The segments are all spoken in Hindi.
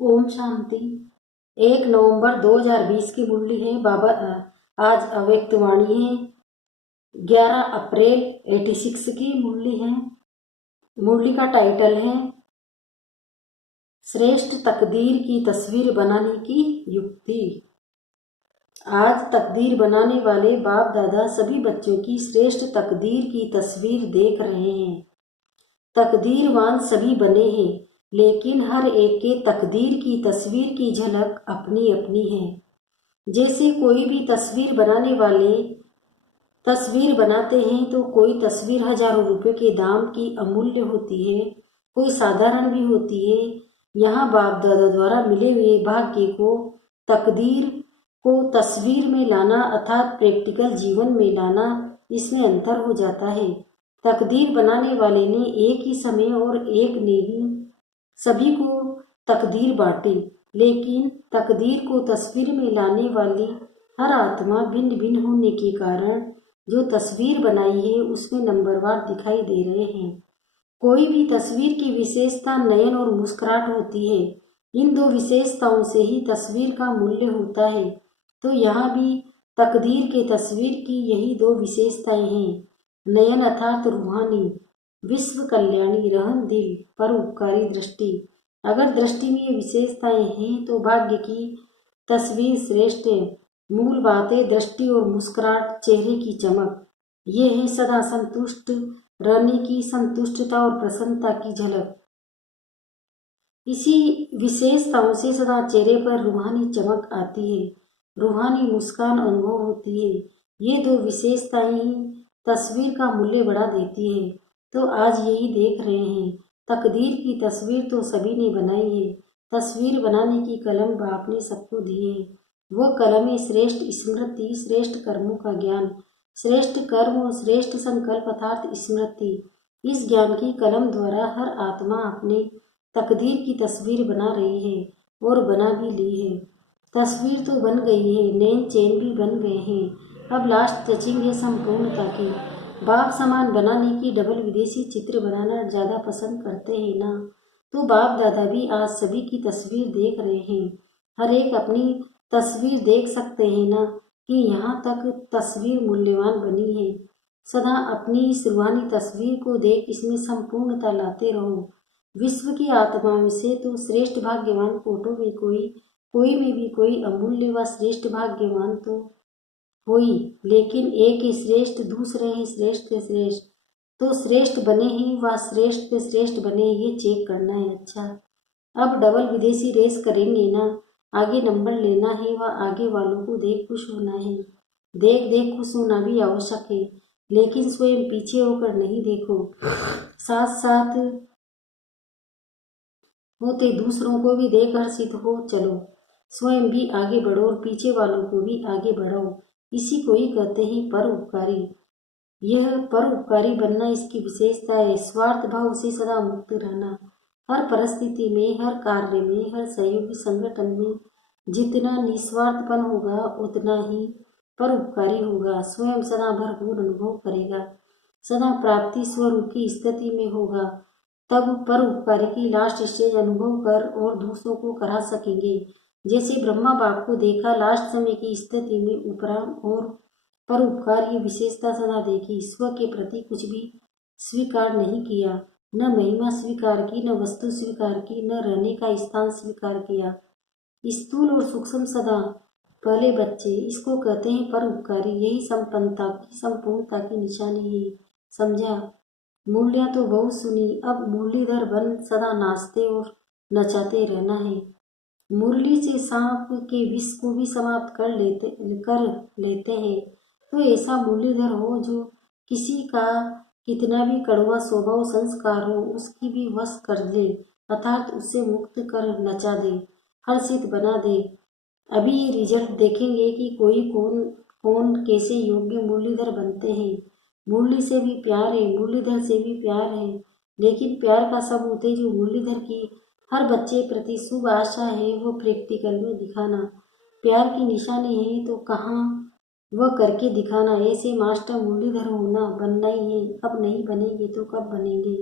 ओम शांति। 1 नवंबर 2020 की मुरली है। बाबा आज अव्यक्त वाणी है। 11 अप्रैल 86 की मुरली है। मुरली का टाइटल है श्रेष्ठ तकदीर की तस्वीर बनाने की युक्ति। आज तकदीर बनाने वाले बाप दादा सभी बच्चों की श्रेष्ठ तकदीर की तस्वीर देख रहे हैं। तकदीरवान सभी बने हैं, लेकिन हर एक के तकदीर की तस्वीर की झलक अपनी अपनी है। जैसे कोई भी तस्वीर बनाने वाले तस्वीर बनाते हैं तो कोई तस्वीर हजारों रुपए के दाम की अमूल्य होती है, कोई साधारण भी होती है। यहाँ बाप दादा द्वारा मिले हुए भाग्य को, तकदीर को तस्वीर में लाना अर्थात प्रैक्टिकल जीवन में लाना, इसमें अंतर हो जाता है। तकदीर बनाने वाले ने एक ही समय और एक ने ही सभी को तकदीर बांटी, लेकिन तकदीर को तस्वीर में लाने वाली हर आत्मा भिन्न भिन्न होने के कारण जो तस्वीर बनाई है उसमें नंबरवार दिखाई दे रहे हैं। कोई भी तस्वीर की विशेषता नयन और मुस्कुराहट होती है। इन दो विशेषताओं से ही तस्वीर का मूल्य होता है। तो यहाँ भी तकदीर के तस्वीर की यही दो विशेषताएं हैं। नयन अर्थात रूहानी, विश्व कल्याणी रहन दिल, परोपकारी दृष्टि। अगर दृष्टि में ये विशेषताएं हैं तो भाग्य की तस्वीर श्रेष्ठ है। मूल बात है दृष्टि और मुस्कुराहट, चेहरे की चमक। ये है सदा संतुष्ट रहने की संतुष्टता और प्रसन्नता की झलक। इसी विशेषताओं से सदा चेहरे पर रूहानी चमक आती है, रूहानी मुस्कान अनुभव होती है। ये दो विशेषताएं ही तस्वीर का मूल्य बढ़ा देती है। तो आज यही देख रहे हैं। तकदीर की तस्वीर तो सभी ने बनाई है। तस्वीर बनाने की कलम बाप ने सबको दी है। वो कलम है श्रेष्ठ स्मृति, श्रेष्ठ कर्मों का ज्ञान, श्रेष्ठ कर्म और श्रेष्ठ संकल्प अर्थात स्मृति। इस ज्ञान की कलम द्वारा हर आत्मा अपने तकदीर की तस्वीर बना रही है और बना भी ली है। तस्वीर तो बन गई है, नेम चेन भी बन गए हैं। अब लास्ट टचिंग है संपूर्णता की। बाप समान बनाने की डबल विदेशी चित्र बनाना ज़्यादा पसंद करते हैं ना, तो बाप दादा भी आज सभी की तस्वीर देख रहे हैं। हर एक अपनी तस्वीर देख सकते हैं ना कि यहाँ तक तस्वीर मूल्यवान बनी है। सदा अपनी इस रूहानी तस्वीर को देख इसमें संपूर्णता लाते रहो। विश्व की आत्माओं से तो श्रेष्ठ भाग्यवान फोटो में कोई में भी कोई अमूल्य व श्रेष्ठ भाग्यवान तो हुई, लेकिन एक ही श्रेष्ठ, दूसरे ही श्रेष्ठ के श्रेष्ठ। तो श्रेष्ठ बने ही व श्रेष्ठ के श्रेष्ठ बने, ये चेक करना है। अच्छा, अब डबल विदेशी रेस करेंगे ना, आगे नंबर लेना है व आगे वालों को देख खुश होना है। देख देख खुश होना भी आवश्यक है, लेकिन स्वयं पीछे होकर नहीं देखो। साथ साथ होते दूसरों को भी देख हर्षित हो चलो। स्वयं भी आगे बढ़ो और पीछे वालों को भी आगे बढ़ाओ। इसी को ही कहते हैं परोपकारी। यह परोपकारी बनना इसकी विशेषता है। स्वार्थ भाव से सदा मुक्त रहना। हर परिस्थिति में, हर कार्य में, हर सहयोगी संगठन में जितना निस्वार्थपन होगा उतना ही परोपकारी होगा। स्वयं सदा भरपूर अनुभव करेगा, सदा प्राप्ति स्वरूप की स्थिति में होगा। तब परोपकारी की लास्ट स्टेज अनुभव कर और दूसरों को करा सकेंगे। जैसे ब्रह्मा बाप को देखा लास्ट समय की स्थिति में उपराम और परोपकार की विशेषता सदा देखी। स्व के प्रति कुछ भी स्वीकार नहीं किया, न महिमा स्वीकार की, न वस्तु स्वीकार की, न रहने का स्थान स्वीकार किया। स्थूल और सूक्ष्म सदा पहले बच्चे, इसको कहते हैं परोपकारी। यही संपन्नता की, संपूर्णता की निशानी है। समझा? मूर्तियां तो बहुत सुनी, अब मुरलीधर बन सदा नाचते और नचाते रहना है। मुरली से सांप के विष को भी समाप्त कर लेते हैं। तो ऐसा मुरलीधर हो जो किसी का कितना भी कड़वा स्वभाव संस्कार हो उसकी भी वश कर दे, अर्थात उससे मुक्त कर नचा दे, हर्षित बना दे। अभी ये रिजल्ट देखेंगे कि कोई कौन कौन कैसे योग्य मुरलीधर बनते हैं। मुरली से भी प्यार है, मुरलीधर से भी प्यार है, लेकिन प्यार का सबूत है जो मुरलीधर की हर बच्चे प्रति शुभ आशा है वो प्रैक्टिकल में दिखाना। प्यार की निशानी है तो कहाँ वह करके दिखाना। ऐसे मास्टर मुरलीधर होना बनना ही है। अब नहीं बनेंगे तो कब बनेंगे,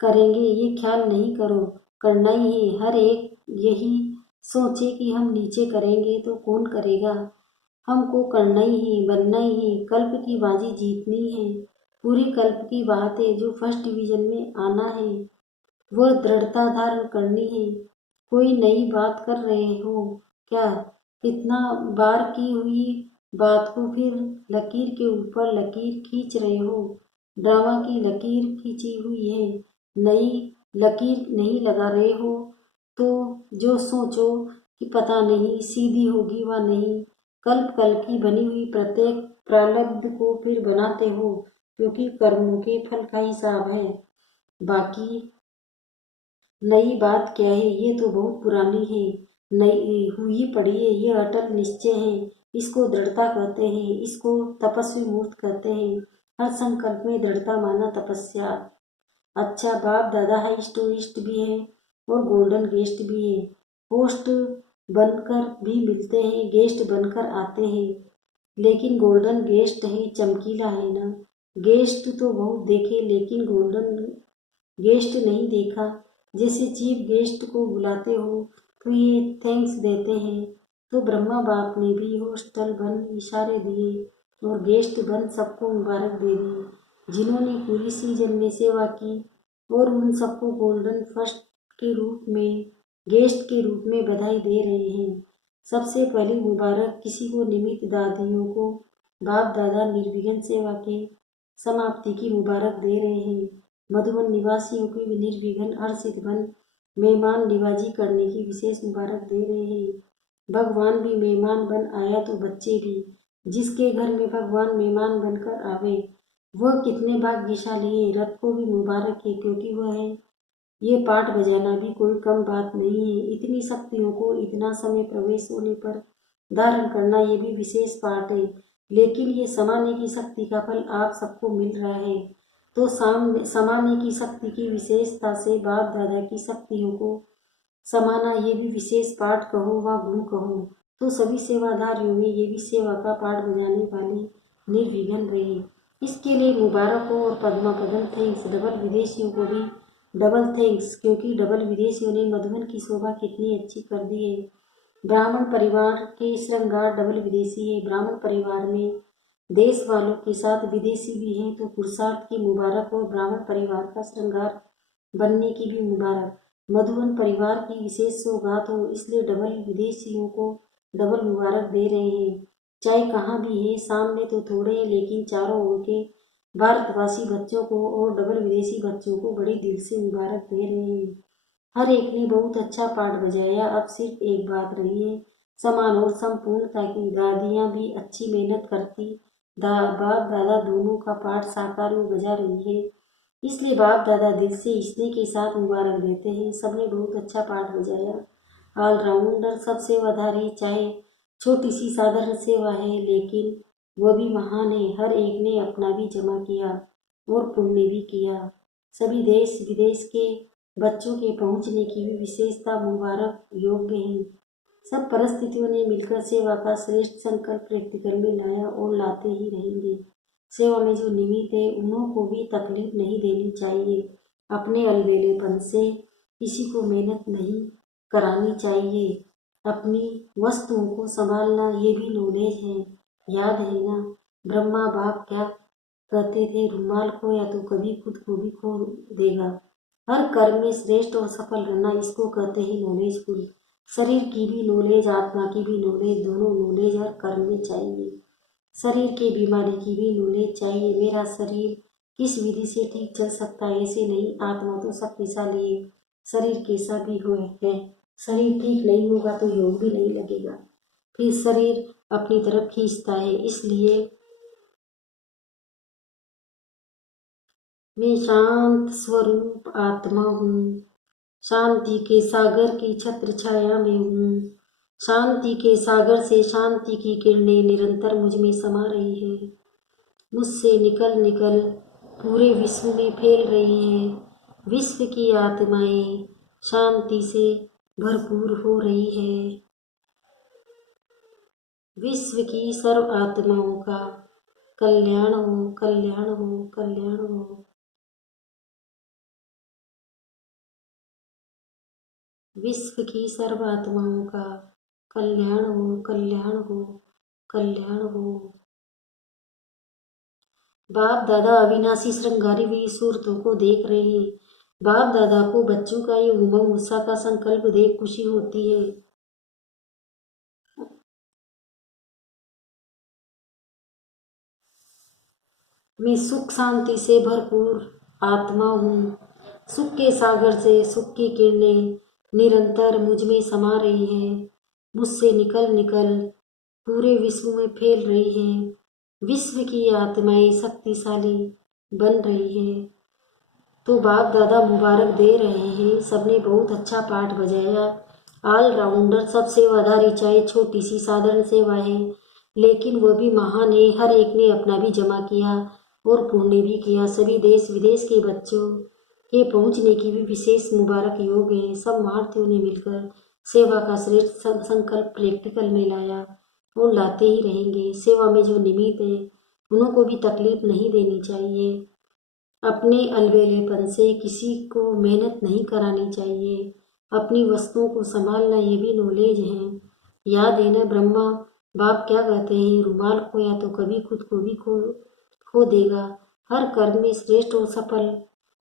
करेंगे, ये ख्याल नहीं करो। करना ही है। हर एक यही सोचे कि हम नीचे करेंगे तो कौन करेगा, हमको करना ही है, बनना ही है, कल्प की बाजी जीतनी है। पूरी कल्प की बात है, जो फर्स्ट डिवीजन में आना है वह दृढ़ता धारण करनी है। कोई नई बात कर रहे हो क्या? कितना बार की हुई बात को फिर लकीर के ऊपर लकीर खींच रहे हो। ड्रामा की लकीर खींची हुई है, नई लकीर नहीं लगा रहे हो। तो जो सोचो कि पता नहीं सीधी होगी व नहीं, कल्प कल की बनी हुई प्रत्येक प्रारब्ध को फिर बनाते हो, क्योंकि कर्मों के फल का हिसाब है। बाकी नई बात क्या है, ये तो बहुत पुरानी है, नई हुई पड़ी है, ये अटल निश्चय है। इसको दृढ़ता कहते हैं, इसको तपस्वी मूर्त कहते हैं। हर संकल्प में दृढ़ता माना तपस्या। अच्छा, बाप दादा हाइस्टोइस्ट भी है और गोल्डन गेस्ट भी है। होस्ट बनकर भी मिलते हैं, गेस्ट बनकर आते हैं, लेकिन गोल्डन गेस्ट है, चमकीला है ना। गेस्ट तो बहुत देखे, लेकिन गोल्डन गेस्ट नहीं देखा। जैसे चीफ गेस्ट को बुलाते हो तो ये थैंक्स देते हैं, तो ब्रह्मा बाप ने भी हॉस्टल बन इशारे दिए और गेस्ट बन सबको मुबारक दे दी, जिन्होंने पूरी सीजन में सेवा की, और उन सबको गोल्डन फर्स्ट के रूप में, गेस्ट के रूप में बधाई दे रहे हैं। सबसे पहली मुबारक किसी को निमित्त दादियों को बाप दादा निर्विघ्न सेवा के समाप्ति की मुबारक दे रहे हैं। मधुबन निवासियों की भी निर्विघ्न हर्षित बन मेहमान निवाजी करने की विशेष मुबारक दे रहे हैं। भगवान भी मेहमान बन आया तो बच्चे भी, जिसके घर में भगवान मेहमान बनकर आवे वह कितने भाग्यशाली है। रथ को भी मुबारक है, क्योंकि वह है। ये पाठ बजाना भी कोई कम बात नहीं है। इतनी शक्तियों को इतना समय प्रवेश होने पर धारण करना ये भी विशेष पाठ है। लेकिन ये समाने की शक्ति का फल आप सबको मिल रहा है, तो समाने की शक्ति की विशेषता से बाप दादा की शक्तियों को समाना ये भी विशेष पाठ कहो व गुण कहो, तो सभी सेवाधारियों में ये भी सेवा का पाठ बजाने वाले निर्विघ्न रहे। इसके लिए मुबारक हो और पद्मा पदम थैंक्स। डबल विदेशियों को भी डबल थैंक्स, क्योंकि डबल विदेशियों ने मधुबन की शोभा कितनी अच्छी कर दी है। ब्राह्मण परिवार के श्रृंगार डबल विदेशी है। ब्राह्मण परिवार में देश वालों के साथ विदेशी भी हैं, तो पुरुषार्थ की मुबारक और ब्राह्मण परिवार का श्रृंगार बनने की भी मुबारक। मधुबन परिवार की विशेष सौगात हो, इसलिए डबल विदेशियों को डबल मुबारक दे रहे हैं। चाहे कहाँ भी है, सामने तो थोड़े हैं, लेकिन चारों ओर के भारतवासी बच्चों को और डबल विदेशी बच्चों को बड़ी दिल से मुबारक दे रहे हैं। हर एक ने बहुत अच्छा पाठ बजाया। अब सिर्फ एक बात रही है, समान और संपूर्णता की। दादियाँ भी अच्छी मेहनत करती, बाप दादा दोनों का पाठ साकार में बजा रही है, इसलिए बाप दादा दिल से स्नेह के साथ मुबारक देते हैं। सबने बहुत अच्छा पाठ बजाया। ऑलराउंडर सब सेवाधारी, चाहे छोटी सी साधारण सेवा है, लेकिन वह भी महान है। हर एक ने अपना भी जमा किया और पुण्य भी किया। सभी देश विदेश के बच्चों के पहुंचने की भी विशेषता मुबारक योग्य है। सब परिस्थितियों ने मिलकर सेवा का श्रेष्ठ संकल्प व्यक्तिकर में लाया और लाते ही रहेंगे। सेवा में जो निमित्त है, उन्हों को भी तकलीफ नहीं देनी चाहिए। अपने अलबेलेपन से किसी को मेहनत नहीं करानी चाहिए। अपनी वस्तुओं को संभालना ये भी नॉलेज है। याद है ना, ब्रह्मा बाप क्या कहते थे, रुमाल खोया तो कभी खुद को भी खो देगा। हर कर्म में श्रेष्ठ और सफल रहना, इसको कहते हैं नॉलेजफुल। शरीर की भी नॉलेज, आत्मा की भी नॉलेज, दोनों नॉलेज हर कर्म में चाहिए। शरीर के बीमारी की भी नॉलेज चाहिए। मेरा शरीर किस विधि से ठीक चल सकता है, ऐसे नहीं। आत्मा तो शक्तिशाली है, शरीर कैसा भी हो है, शरीर ठीक नहीं होगा तो योग भी नहीं लगेगा, फिर शरीर अपनी तरफ खींचता है। इसलिए मैं शांत स्वरूप आत्मा हूँ, शांति के सागर की छत्र छाया में हूँ। शांति के सागर से शांति की किरणें निरंतर मुझ में समा रही है, मुझसे निकल निकल पूरे विश्व में फैल रही हैं। विश्व की आत्माएं शांति से भरपूर हो रही है। विश्व की सर्व आत्माओं का कल्याण हो, कल्याण हो, कल्याण हो। विश्व की सर्व आत्माओं का कल्याण हो, कल्याण हो, कल्याण हो। बाप दादा अविनाशी श्रृंगारी हुई सूरतों को देख रहे हैं। बाप दादा को बच्चों का ये उमंग उत्साह का संकल्प देख खुशी होती है। मैं सुख शांति से भरपूर आत्मा हूँ। सुख के सागर से सुख की किरणें निरंतर मुझ में समा रही हैं, मुझसे निकल निकल पूरे विश्व में फैल रही हैं। विश्व की आत्माएं शक्तिशाली बन रही हैं। तो बाप दादा मुबारक दे रहे हैं। सबने बहुत अच्छा पाठ बजाया। ऑलराउंडर सब सेवादारी चाहे छोटी सी साधारण सेवा है, लेकिन वो भी महान है। हर एक ने अपना भी जमा किया और पुण्य भी किया। सभी देश विदेश के बच्चों के पहुंचने की भी विशेष मुबारक योग है। सब महारथियों ने मिलकर सेवा का श्रेष्ठ संकल्प प्रैक्टिकल में लाया और लाते ही रहेंगे। सेवा में जो निमित्त है उनको भी तकलीफ नहीं देनी चाहिए। अपने अलबेलेपन से किसी को मेहनत नहीं करानी चाहिए। अपनी वस्तुओं को संभालना ये भी नॉलेज है। याद है ना, ब्रह्मा बाप क्या कहते हैं, रुमाल खोया तो कभी खुद को भी खो देगा। हर कर्म में श्रेष्ठ और सफल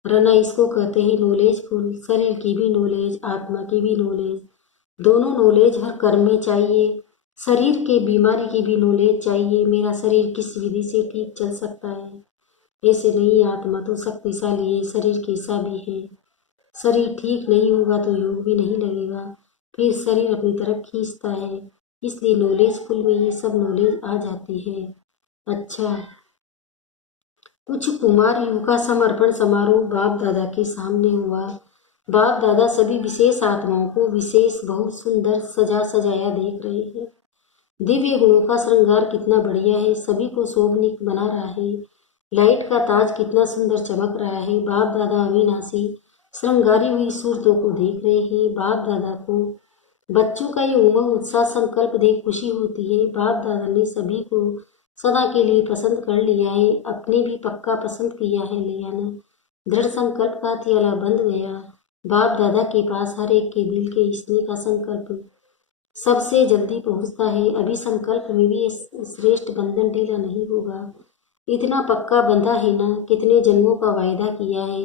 रहना इसको कहते हैं नॉलेजफुल। शरीर की भी नॉलेज, आत्मा की भी नॉलेज, दोनों नॉलेज हर कर्म में चाहिए। शरीर के बीमारी की भी नॉलेज चाहिए। मेरा शरीर किस विधि से ठीक चल सकता है, ऐसे नहीं। आत्मा तो शक्तिशाली है, शरीर कैसा भी है। शरीर ठीक नहीं होगा तो योग भी नहीं लगेगा, फिर शरीर अपनी तरफ खींचता है। इसलिए नॉलेजफुल में ये सब नॉलेज आ जाती है। अच्छा, कुछ कुमार युग का समर्पण समारोह बाप दादा के सामने हुआ। बाप दादा सभी विशेष आत्माओं को विशेष बहुत सुंदर सजा सजाया देख रहे हैं। दिव्य गुणों का श्रृंगार कितना बढ़िया है, सभी को शोभनीय बना रहा है। लाइट का ताज कितना सुंदर चमक रहा है। बाप दादा अविनाशी श्रृंगारी हुई सूरतों को देख रहे हैं। बाप दादा को बच्चों का ये उमंग उत्साह संकल्प देख खुशी होती है। बाप दादा ने सभी को सदा के लिए पसंद कर लिया है। अपने भी पक्का पसंद किया है। लिया ने दृढ़ संकल्प का हथियाला बंध गया। बाप दादा के पास हर एक के दिल के स्नेह का संकल्प सबसे जल्दी पहुंचता है। अभी संकल्प में भी श्रेष्ठ बंधन ढीला नहीं होगा। इतना पक्का बंधा है ना, कितने जन्मों का वायदा किया है।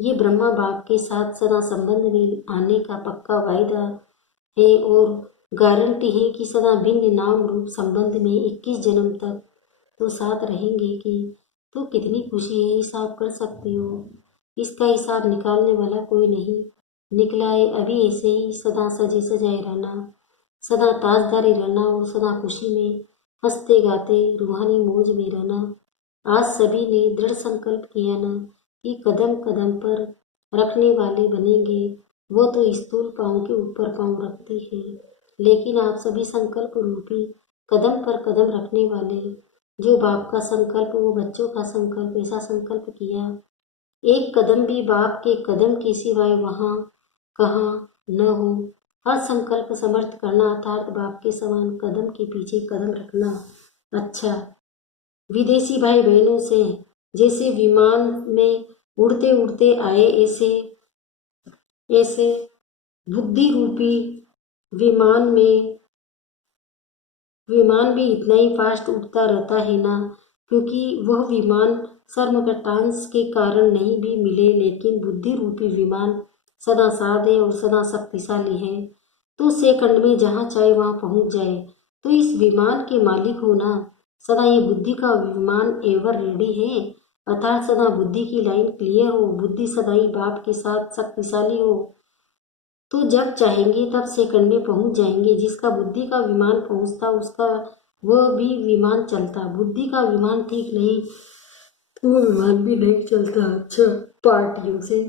ये ब्रह्मा बाप के साथ सदा संबंध में आने का पक्का वायदा है और गारंटी है कि सदा भिन्न नाम रूप संबंध में 21 जन्म तक तो साथ रहेंगे। कि तो कितनी खुशी है, हिसाब कर सकती हो। इसका हिसाब निकालने वाला कोई नहीं निकला है। अभी ऐसे ही सदा सजे सजाए रहना, सदा ताजदारी रहना और सदा खुशी में हंसते गाते रूहानी मौज में रहना। आज सभी ने दृढ़ संकल्प किया ना कि कदम कदम पर रखने वाले बनेंगे। वो तो स्थूल पाँव के ऊपर पाँव रखती है, लेकिन आप सभी संकल्प रूपी कदम पर कदम रखने वाले, जो बाप का संकल्प वो बच्चों का संकल्प, ऐसा संकल्प किया। एक कदम भी बाप के कदम के सिवाय वहाँ कहाँ न हो। हर संकल्प समर्थ करना अर्थात बाप के समान कदम के पीछे कदम रखना। अच्छा, विदेशी भाई बहनों से जैसे विमान में उड़ते उड़ते आए, ऐसे ऐसे बुद्धि रूपी विमान में विमान भी इतना ही फास्ट उड़ता रहता है ना, क्योंकि वह विमान सर्मकटांश के कारण नहीं भी मिले, लेकिन बुद्धि रूपी विमान सदा साध है और सदा शक्तिशाली है। तो सेकंड में जहाँ चाहे वहाँ पहुँच जाए। तो इस विमान के मालिक हो ना, सदा ये बुद्धि का विमान एवर रेडी है, अर्थात सदा बुद्धि की लाइन क्लियर हो, बुद्धि सदा ही बाप के साथ शक्तिशाली हो। तो जब चाहेंगे तब सेकंड में पहुंच जाएंगे। जिसका बुद्धि का विमान पहुंचता उसका वह भी विमान चलता। बुद्धि का विमान ठीक नहीं तो वो विमान भी नहीं चलता। अच्छा, पार्टियों से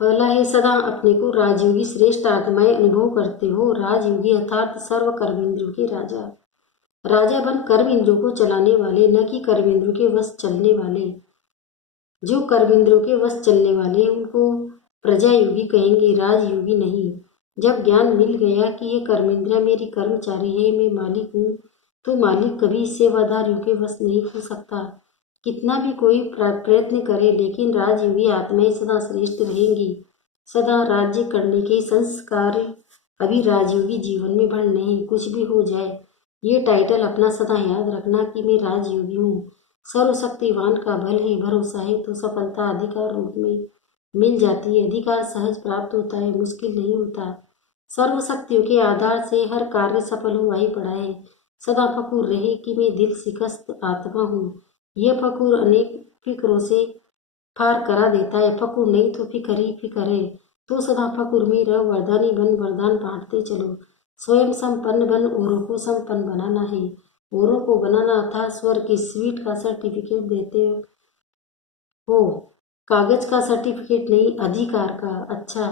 पहला है सदा अपने को राजयोगी श्रेष्ठ आत्माएं अनुभव करते हो। राजयोगी अर्थात सर्व कर्मेंद्रियों के राजा। राजा बन कर्म इंद्रियों को चलाने वाले, न कि कर्म इंद्रियों के वश चलने वाले। जो कर्म इंद्रियों के वश चलने वाले उनको प्रजा योगी कहेंगे, राजयोगी नहीं। जब ज्ञान मिल गया कि ये कर्मेंद्रिया मेरी कर्मचारी है, मैं मालिक हूँ, तो मालिक कभी सेवादारियों के वश नहीं हो सकता। कितना भी कोई प्रयत्न करे, लेकिन राजयोगी आत्माएं सदा श्रेष्ठ रहेंगी। सदा राज्य करने के संस्कार अभी राजयोगी जीवन में बढ़ने हैं। कुछ भी हो जाए ये टाइटल अपना सदा याद रखना कि मैं राजयोगी हूँ। सर्वशक्तिवान का बल है, भरोसा है तो सफलता अधिकार रूप में मिल जाती है। अधिकार सहज प्राप्त होता है, मुश्किल नहीं होता। सर्वशक्तियों के आधार से हर कार्य सफल हुआ ही पड़ा है। सदा फखूर रहे कि मैं दिल शिकस्त आत्मा हूँ। यह फखूर अनेक फिक्रों से पार करा देता है। फखूर नहीं तो फिक्र ही फिक्र है। तो सदा फखूर में रहो, वरदानी बन, वरदान बांटते चलो। स्वयं संपन्न बन, औरों को संपन्न बनाना है। औरों को बनाना था स्वर की स्वीट का सर्टिफिकेट देते हो, कागज का सर्टिफिकेट नहीं, अधिकार का। अच्छा,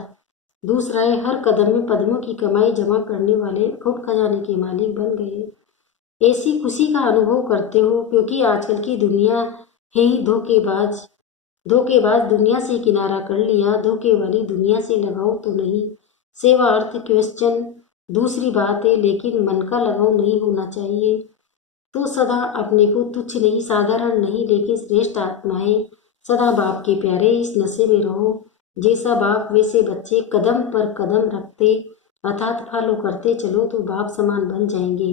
दूसरा है हर कदम में पद्मों की कमाई जमा करने वाले अखुट खजाने के मालिक बन गए। ऐसी खुशी का अनुभव करते हो क्योंकि आजकल की दुनिया है ही धोखेबाज। धोखेबाज दुनिया से किनारा कर लिया, धोखे वाली दुनिया से लगाओ तो नहीं। सेवा अर्थ क्वेश्चन दूसरी बात है, लेकिन मन का लगाव नहीं होना चाहिए। तो सदा अपने को तुच्छ नहीं, साधारण नहीं, लेकिन श्रेष्ठ आत्मा है। सदा बाप के प्यारे इस नशे में रहो। जैसा बाप वैसे बच्चे कदम पर कदम रखते अर्थात फॉलो करते चलो तो बाप समान बन जाएंगे।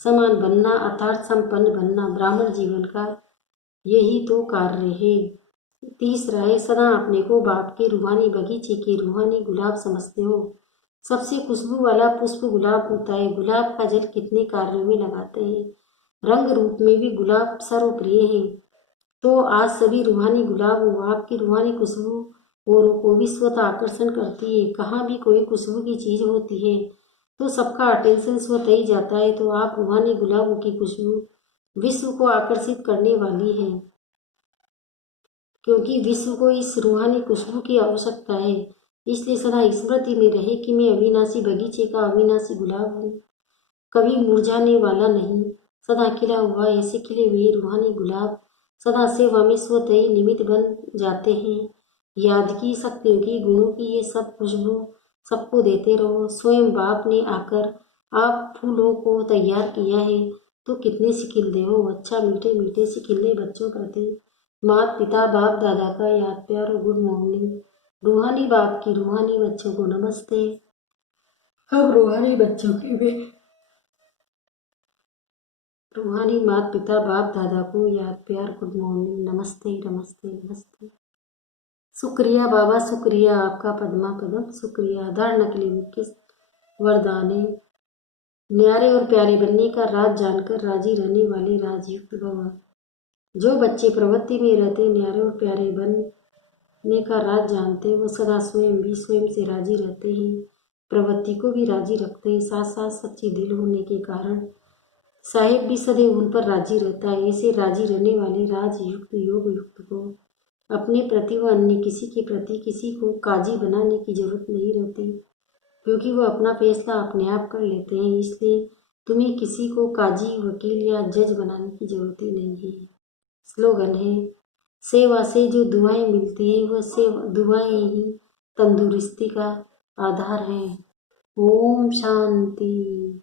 समान बनना अर्थात संपन्न बनना ब्राह्मण जीवन का यही तो कार्य है। तीसरा है सदा अपने को बाप के रूहानी बगीचे के रूहानी गुलाब समझते हो। सबसे खुशबू वाला पुष्प गुलाब होता है। गुलाब का जल कितने कार्यों में लगाते हैं। रंग रूप में भी गुलाब सर्वप्रिय है। तो आज सभी रूहानी गुलाब हो। आपकी रूहानी खुशबू औरों को भी स्वतः आकर्षण करती है। कहाँ भी कोई खुशबू की चीज होती है तो सबका अटेंशन स्वतः ही जाता है। तो आप रूहानी गुलाबों की खुशबू विश्व को आकर्षित करने वाली है, क्योंकि विश्व को इस रूहानी खुशबू की आवश्यकता है। इसलिए सदा स्मृति में रहे कि मैं अविनाशी बगीचे का अविनाशी गुलाब हूँ, कभी मुरझाने वाला नहीं, सदा खिला हुआ। ऐसे खिले हुए रूहानी गुलाब सदा सेवा में स्वतः ही निमित्त बन जाते हैं। याद की शक्तियों की गुणों की ये सब खुशबू सबको देते रहो। स्वयं बाप ने आकर आप फूलों को तैयार किया है तो कितने सिकिल्दे हो। अच्छा, मीठे मीठे सिकिल्दे बच्चों प्रति माता पिता बाप दादा का याद प्यार और गुड मॉर्निंग। रूहानी बाप की रूहानी बच्चों को नमस्ते। हम रूहानी बच्चों के भी रूहानी माता पिता बाप दादा को याद प्यार गुड मॉर्निंग, नमस्ते नमस्ते नमस्ते। शुक्रिया बाबा, शुक्रिया आपका पद्मा पदम, शुक्रिया। धारणा के लिए किस वरदान है। न्यारे और प्यारे बनने का राज जानकर राजी रहने वाले राजयुक्त भवन। जो बच्चे प्रवृत्ति में रहते न्यारे और प्यारे बनने का राज जानते वो सदा स्वयं भी स्वयं से राजी रहते हैं, प्रवृत्ति को भी राजी रखते हैं। साथ साथ सच्ची दिल होने के कारण साहेब भी सदैव उन पर राजी रहता है। ऐसे राजी रहने वाले राजयुक्त योग युक्त को अपने प्रति व अन्य किसी के प्रति किसी को काजी बनाने की जरूरत नहीं रहती, क्योंकि वह अपना फैसला अपने आप कर लेते हैं। इसलिए तुम्हें किसी को काजी, वकील या जज बनाने की जरूरत ही नहीं है। स्लोगन है, सेवा से जो दुआएं मिलती है वह सेवा दुआएं ही तंदुरुस्ती का आधार है। ओम शांति।